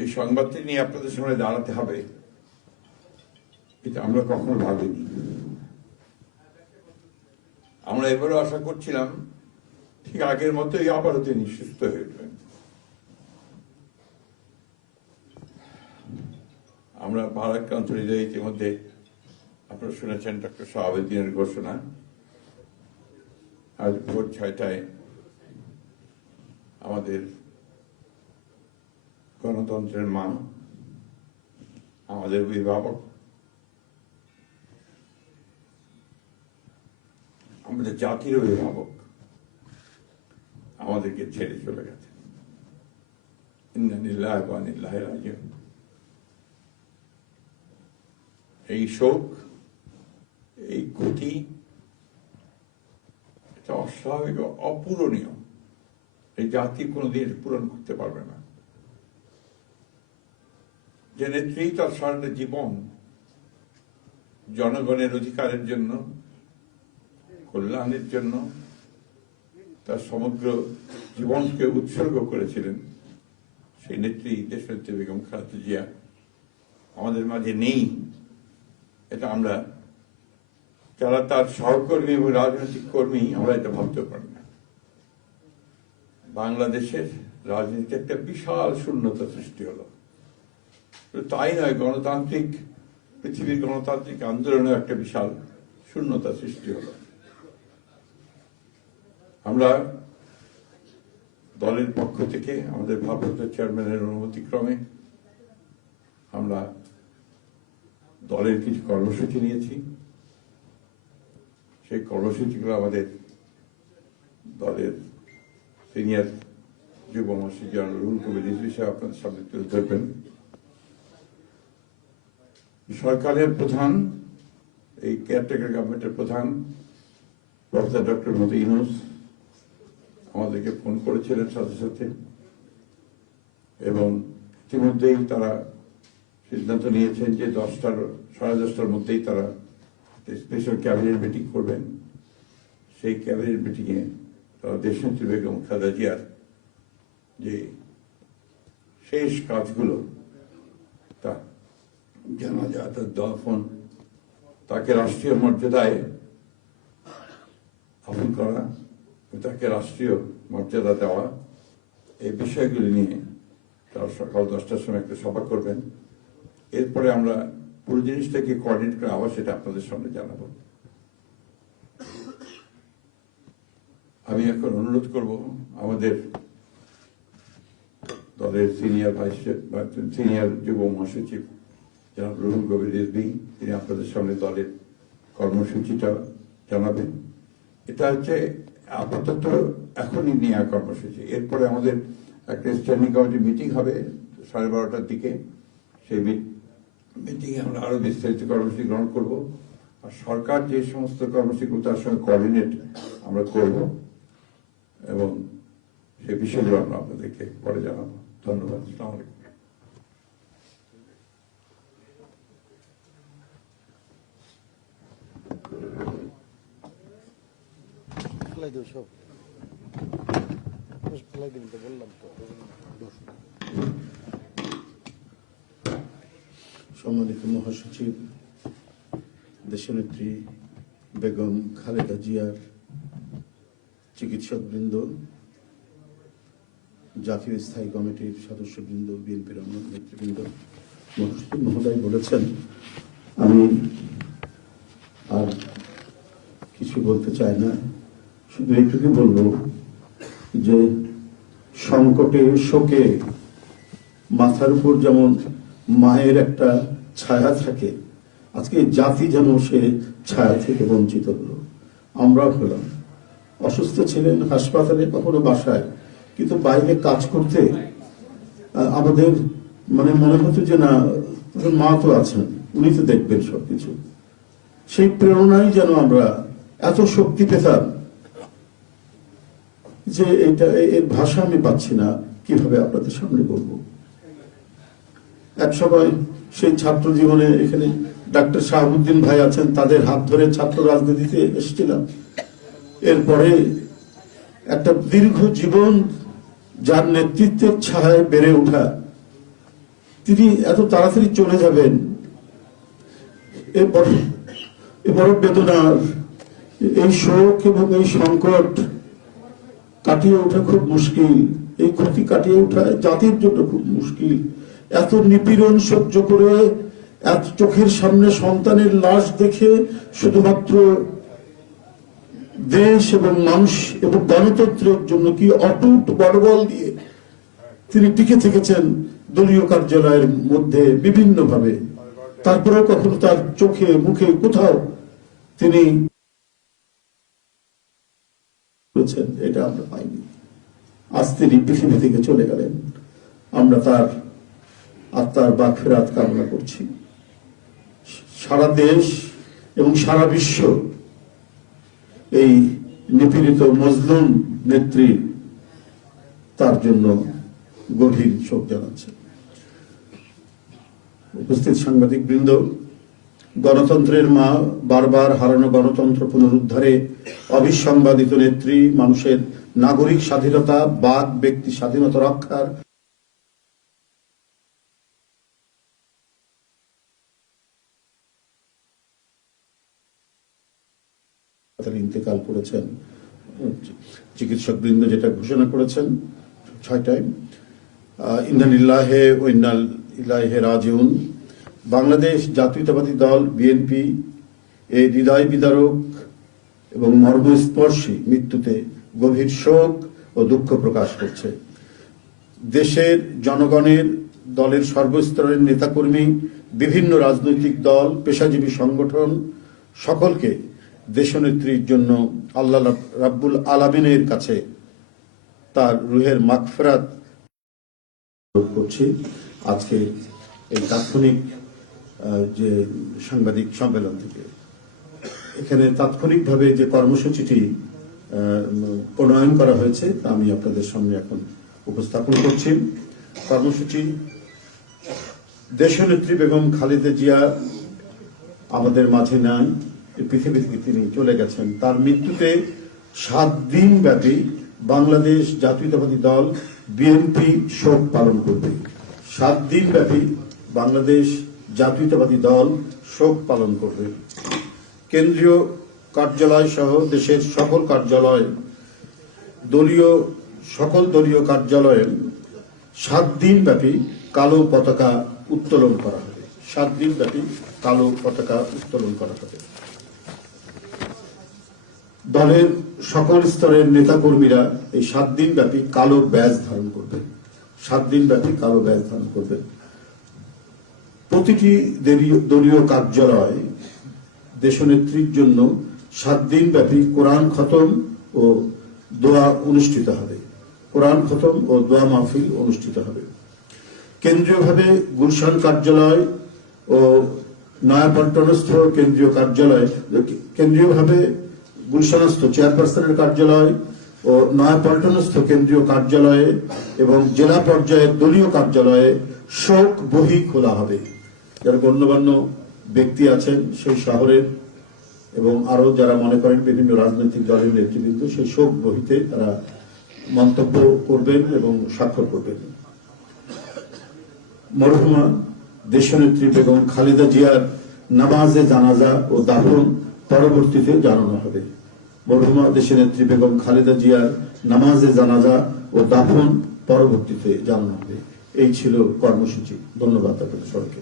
এই সংবাদটি নিয়ে আপনাদের সামনে দাঁড়াতে হবে, এটা আমরা কখনো ভাবিনি। আমরা এবারও আশা করছিলাম ঠিক আগের মতোই আবারও তিনি সুস্থ হয়ে উঠবেন। আমরা ভারাক্রান্ত হৃদয়ে ইতিমধ্যে আপনারা শুনেছেন ডক্টর শাহাবুদ্দিনের ঘোষণা। আজ ভোর 6টায় আমাদের গণতন্ত্রের মা, আমাদের অভিভাবক, আমাদের জাতির অভিভাবক আমাদেরকে ছেড়ে চলে গেছে। ইন্না লিল্লাহি ওয়া ইন্না ইলাইহি রাজিউন। এই শোক, এই ক্ষতি, এটা অস্বাভাবিক, অপূরণীয়। এই জাতি কোনোদিন পূরণ করতে পারবে না। যে নেত্রী তার সারাটা জীবন জনগণের অধিকারের জন্য, কল্যাণের জন্য তার সমগ্র জীবনকে উৎসর্গ করেছিলেন, সেই নেত্রী দেশনেত্রী বেগম খালেদা জিয়া আমাদের মাঝে নেই। এটা আমরা যারা তার সহকর্মী এবং রাজনৈতিক কর্মী, আমরা এটা ভাবতে পারি না। বাংলাদেশের রাজনীতিতে একটা বিশাল শূন্যতা সৃষ্টি হলো। তাই নয়, গণতান্ত্রিক পৃথিবীর গণতান্ত্রিক আন্দোলনে একটা বিশাল শূন্যতা সৃষ্টি হলো। আমরা দলের পক্ষ থেকে আমাদের ভারপ্রাপ্ত চেয়ারম্যানের অনুমতিক্রমে আমরা দলের কিছু কর্মসূচি নিয়েছি। সেই কর্মসূচিগুলো আমাদের দলের সিনিয়র যুব মহাসচিব জনাব রুহুল কবির রিজভী সাহেব আপনাদের সামনে তুলে ধরবেন। সরকারের প্রধান, এই কেয়ারটেকার গভর্নমেন্টের প্রধান প্রফেসর ডক্টর মোহাম্মদ ইউনূস আমাদেরকে ফোন করেছিলেন সাথে সাথে, এবং ইতিমধ্যেই তারা সিদ্ধান্ত নিয়েছেন যে 10টার মধ্যেই তারা স্পেশাল ক্যাবিনেট মিটিং করবেন। সেই ক্যাবিনেট মিটিংয়ে তারা দেশনেত্রী বেগম খালেদা জিয়ার যে শেষ কাজগুলো, তা জানাজা, তার দাফন, তাকে রাষ্ট্রীয় মর্যাদায় দাফন করা, তাকে রাষ্ট্রীয় মর্যাদা দেওয়া, এই বিষয়গুলি নিয়ে তারা সকাল 10টার সময় একটা সভা করবেন। এরপরে আমরা পুরো জিনিসটাকে কোঅর্ডিনেট করে আবার সেটা আপনাদের সামনে জানাবো। আমি এখন অনুরোধ করব আমাদের দলের সিনিয়র যুব মহাসচিব জনাব রুহুল কবির রিজভী, তিনি আপনাদের সামনে দলের কর্মসূচিটা জানাবেন। এটা হচ্ছে আপাতত এখনই নেওয়া কর্মসূচি। এরপরে আমাদের একটা স্ট্যান্ডিং কমিটি মিটিং হবে 12:30টার দিকে। সেই মিটিংয়ে আমরা আরো বিস্তারিত কর্মসূচি গ্রহণ করব। আর সরকার যে সমস্ত কর্মসূচিগুলো তার সঙ্গে কোঅর্ডিনেট আমরা করব, এবং সেই বিষয়গুলো আমরা আপনাদেরকে পরে জানাবো। ধন্যবাদ। আসসালামু আলাইকুম। সম্মানিত মহাসচিব, দেশনেত্রী বেগম খালেদা জিয়ার চিকিৎসকবৃন্দ, জাতীয় স্থায়ী কমিটির সদস্যবৃন্দ, বিএনপির অন্য নেতৃবৃন্দ, মহাসচিব মহোদয় বলেছেন, আমি আর কিছু বলতে চাই না। শুধু এইটুকু বলবো যে সংকটে, শোকে মাথার উপর যেমন মায়ের একটা ছায়া থাকে, আজকে জাতি যেন সে ছায়া থেকে বঞ্চিত হলো। আমরা হলাম, অসুস্থ ছিলেন হাসপাতালে, কখনো বাসায়, কিন্তু বাইরে কাজ করতে আমাদের মনে হতো যে না, মা তো আছেন, উনি তো দেখবেন সবকিছু। সেই প্রেরণায় যেন আমরা এত শক্তি পেতাম যে এর ভাষা আমি পাচ্ছি না কিভাবে আপনাদের সামনে বলবো। এক সময় সেই ছাত্র জীবনে এখানে ডাক্তার শাহাবুদ্দিন ভাই আছেন, তাদের হাত ধরে ছাত্র রাজনীতিতে এসেছিলাম। এরপরে একটা দীর্ঘ জীবন যার নেতৃত্বের ছায়ায় বেড়ে ওঠা, তিনি এত তাড়াতাড়ি চলে যাবেন, এ বড় বেদনার। এই শোক এবং এই সংকট কাটিয়ে ওঠা খুব মুশকিল, এই ক্ষতি কাটিয়ে ওঠা জাতির জন্য খুব মুশকিল। এত নিপীড়ন সহ্য করে, এত চোখের সামনে সন্তানের লাশ দেখে শুধুমাত্র দেশ এবং মানুষ এবং গণতন্ত্রের জন্য কি অটুট বড়বল দিয়ে তিনি টিকে থেকেছেন দলীয় কার্যালয়ের মধ্যে বিভিন্ন ভাবে। তারপরেও কখনো তার চোখে মুখে কোথাও তিনি এটা আমরা পাইনি। আজ তিনি পৃথিবী থেকে চলে গেলেন, আমরা তার আত্মার মাগফিরাত কামনা করছি। সারা দেশ এবং সারা বিশ্ব এই নিপীড়িত মজলুম নেত্রী তার জন্য গভীর শোক জানাচ্ছে। উপস্থিত সাংবাদিক বৃন্দ, গণতন্ত্রের মা, বারবার হারানো গণতন্ত্র পুনরুদ্ধারে অবিসংবাদিত নেত্রী, মানুষের নাগরিক স্বাধীনতা, বাক ব্যক্তি স্বাধীনতা রক্ষার ইন্তেকাল করেছেন। চিকিৎসক বৃন্দ যেটা ঘোষণা করেছেন 6টায়, ইন্না লিল্লাহি ওয়া ইন্না ইলাইহি রাজিউন। বাংলাদেশ জাতীয়তাবাদী দল বিএনপি এই হৃদয় বিদারক এবং মর্মস্পর্শী মৃত্যুতে গভীর শোক ও দুঃখ প্রকাশ করছে। দেশের জনগণের, দলের সর্বস্তরের নেতাকর্মী, বিভিন্ন রাজনৈতিক দল, পেশাজীবী সংগঠন সকলকে দেশনেত্রীর জন্য আল্লাহ রাব্বুল আলামিনের কাছে তার রুহের মাগফিরাত করছি। আজকে এই তাৎক্ষণিক যে সাংবাদিক সম্মেলন থেকে এখানে তাৎক্ষণিকভাবে যে কর্মসূচিটি প্রণয়ন করা হয়েছে তা আমি আপনাদের সামনে এখন উপস্থাপন করছি। কর্মসূচি: দেশনেত্রী বেগম খালেদা জিয়া আমাদের মাঝে নাই, পৃথিবী থেকে তিনি চলে গেছেন। তার মৃত্যুতে 7 দিন ব্যাপী বাংলাদেশ জাতীয়তাবাদী দল বিএনপি শোক পালন করবে। 7 দিন ব্যাপী বাংলাদেশ জাতীয়তাবাদী দল শোক পালন করবে। কেন্দ্রীয় কার্যালয় সহ দেশের সকল কার্যালয়, সকল দলীয় কার্যালয়ে 7 দিন ব্যাপী কালো পতাকা উত্তোলন করা হবে। 7 দিন ব্যাপী কালো পতাকা উত্তোলন করা হবে। দলের সকল স্তরের নেতাকর্মীরা এই 7 দিন ব্যাপী কালো ব্যাজ ধারণ করবেন। 7 দিন ব্যাপী কালো ব্যাজ ধারণ করবেন। প্রতিটি দলীয় কার্যালয় দেশনেত্রীর জন্য 7 দিন ব্যাপী কোরআন খতম ও দোয়া অনুষ্ঠিত হবে। কোরআন খতম ও দোয়া মাহফিল অনুষ্ঠিত হবে। কেন্দ্রীয়ভাবে গুলশান কার্যালয় ও নয়াপল্টনস্থ কেন্দ্রীয় কার্যালয়, কেন্দ্রীয়ভাবে গুলশানস্থ চেয়ারপারসনের কার্যালয় ও নয়াপল্টনস্থ কেন্দ্রীয় কার্যালয়ে এবং জেলা পর্যায়ের দলীয় কার্যালয়ে শোক বহি খোলা হবে। যারা গণ্যমান্য ব্যক্তি আছেন সেই শহরের এবং আরো যারা মনে করেন বিভিন্ন রাজনৈতিক দলের নেতৃবৃন্দ সেই শোক বহিতে তারা মন্তব্য করবেন এবং স্বাক্ষর করবেন। মরহুমা দেশনেত্রী বেগম খালেদা জিয়ার নামাজে জানাজা ও দাফন পরবর্তীতে জানানো হবে। মরহুমা দেশনেত্রী বেগম খালেদা জিয়ার নামাজে জানাজা ও দাফন পরবর্তীতে জানানো হবে। এই ছিল কর্মসূচি। ধন্যবাদ আপনাদের সবাইকে।